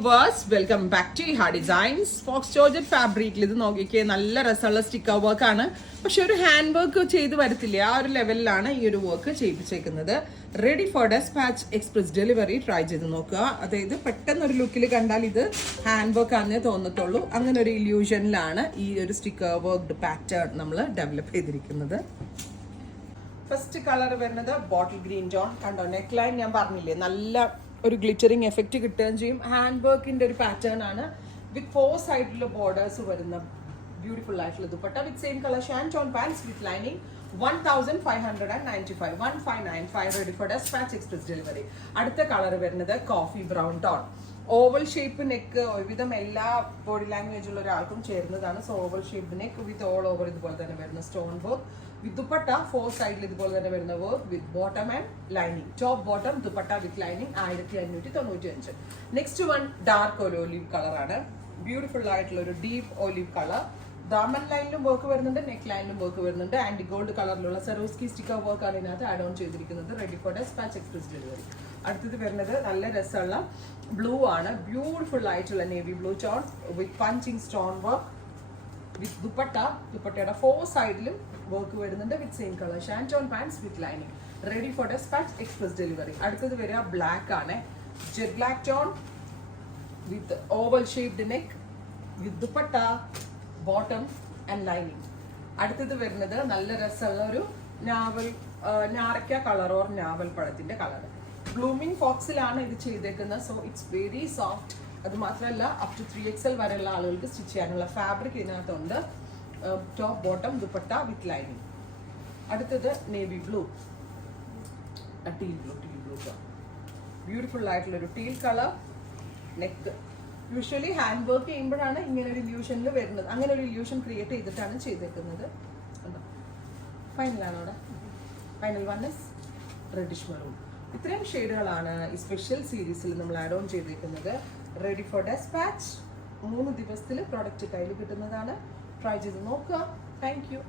Viewers, welcome back to ഹാ designs. Fox georgette ഫാബ്രിക്കിൽ ഇത് നോക്കിക്കേ, നല്ല രസമുള്ള സ്റ്റിക്കർ വർക്ക് ആണ്. പക്ഷെ ഒരു ഹാൻഡ് വർക്ക് ചെയ്ത് വരത്തില്ല, ആ ഒരു ലെവലിലാണ് ഈ ഒരു വർക്ക് ചെയ്യിപ്പിച്ചേക്കുന്നത്. Ready for dispatch express delivery. Try ചെയ്ത് നോക്കുക. അതായത് പെട്ടെന്ന് ഒരു ലുക്കിൽ കണ്ടാൽ ഇത് ഹാൻഡ് വർക്ക് ആണെന്നേ തോന്നത്തുള്ളൂ. അങ്ങനെ ഒരു ഇല്യൂഷനിലാണ് ഈ ഒരു സ്റ്റിക്കർ വർക്ക്ഡ് പാറ്റേൺ നമ്മൾ ഡെവലപ്പ് ചെയ്തിരിക്കുന്നത്. ഫസ്റ്റ് കളർ വരുന്നത് ബോട്ടിൽ ഗ്രീൻ ടോൺ. കണ്ടോ, നെക്ക് ലൈൻ ഞാൻ പറഞ്ഞില്ലേ, നല്ല ഒരു ഗ്ലിറ്ററിങ് എഫക്റ്റ് കിട്ടുകയും ചെയ്യും. ഹാൻഡ് വർക്കിന്റെ ഒരു പാറ്റേൺ ആണ്. വിത്ത് 4 സൈഡിലുള്ള ബോർഡേഴ്സ് വരുന്ന ബ്യൂട്ടിഫുൾ ആയിട്ടുള്ള dupatta with same colour shade tone pants with lining. 1595 1595 ready for dispatch express delivery. അടുത്ത കളർ വരുന്നത് coffee brown tone. Oval shape neck ഒരുവിധം എല്ലാ ബോഡി ലാംഗ്വേജ് ഉള്ള ഒരാൾക്കും ചേരുന്നതാണ്. So oval shape neck with all over ഇതുപോലെ തന്നെ വരുന്ന സ്റ്റോൺ വർക്ക് വിത്ത് ദുപ്പട്ട 4 സൈഡിൽ ഇതുപോലെ തന്നെ വരുന്ന work with bottom and lining. Top bottom dupatta with lining 1595. Next one dark ഒരു ഒലീവ് കളറാണ്. ബ്യൂട്ടിഫുൾ ആയിട്ടുള്ള ഒരു ഡീപ്പ് ഒലീവ് കളർ. ദാമൻ ലൈനിലും വർക്ക് വരുന്നുണ്ട്, നെക്ക് ലൈനിലും വർക്ക് വരുന്നുണ്ട്. ആൻഡ് ഗോൾഡ് കളറിലുള്ള സെറോസ്കി സ്റ്റിക്കർ വർക്ക് ആണ് ഇതിനകത്ത് ആഡ് ഓൺ ചെയ്തിരിക്കുന്നത്. Ready for dispatch express delivery. അടുത്തത് വരുന്നത് നല്ല രസമുള്ള ബ്ലൂ ആണ്. ബ്യൂട്ടിഫുൾ ആയിട്ടുള്ള navy blue tone with punching stone work with dupatta. ദുപ്പട്ടയുടെ 4 സൈഡിലും വർക്ക് വരുന്നുണ്ട് with same colour shade tone pants with lining. Ready for dispatch express delivery. അടുത്തത് വരിക ബ്ലാക്ക് ആണ്. Jet black tone with oval shaped neck with dupatta bottom and lining. അടുത്തത് വരുന്നത് നല്ല രസമുള്ള ഒരു ഞാറക്ക കളർ ഓർ ഞാവൽ പഴത്തിന്റെ കളർ. ബ്ലൂമിംഗ് ഫോക്സിലാണ് ഇത് ചെയ്തേക്കുന്നത്. So it's very soft. അത് മാത്രമല്ല അപ് ടു 3XL വരെയുള്ള ആളുകൾക്ക് സ്റ്റിച്ച് ചെയ്യാനുള്ള ഫാബ്രിക് ഇതിനകത്തുണ്ട്. Top bottom dupatta with lining. അടുത്തത് navy blue, teal blue beautiful ആയിട്ടുള്ള ഒരു teal colour. Neck usually hand work ചെയ്യുമ്പോഴാണ് ഇങ്ങനെ ഒരു ഇല്യൂഷനിൽ വരുന്നത്. അങ്ങനെ ഒരു ഇല്യൂഷൻ ക്രിയേറ്റ് ചെയ്തിട്ടാണ് ചെയ്തേക്കുന്നത്. ഫൈനലാണ് അവിടെ. Final one is reddish maroon. ഇത്രയും ഷെയ്ഡുകളാണ് ഈ സ്പെഷ്യൽ സീരീസിൽ നമ്മൾ ആഡ് ഓൺ ചെയ്തിരിക്കുന്നത്. Ready for dispatch. 3 ദിവസത്തിൽ പ്രോഡക്റ്റ് കയ്യിൽ കിട്ടുന്നതാണ്. ട്രൈ ചെയ്ത് നോക്കുക. Thank U.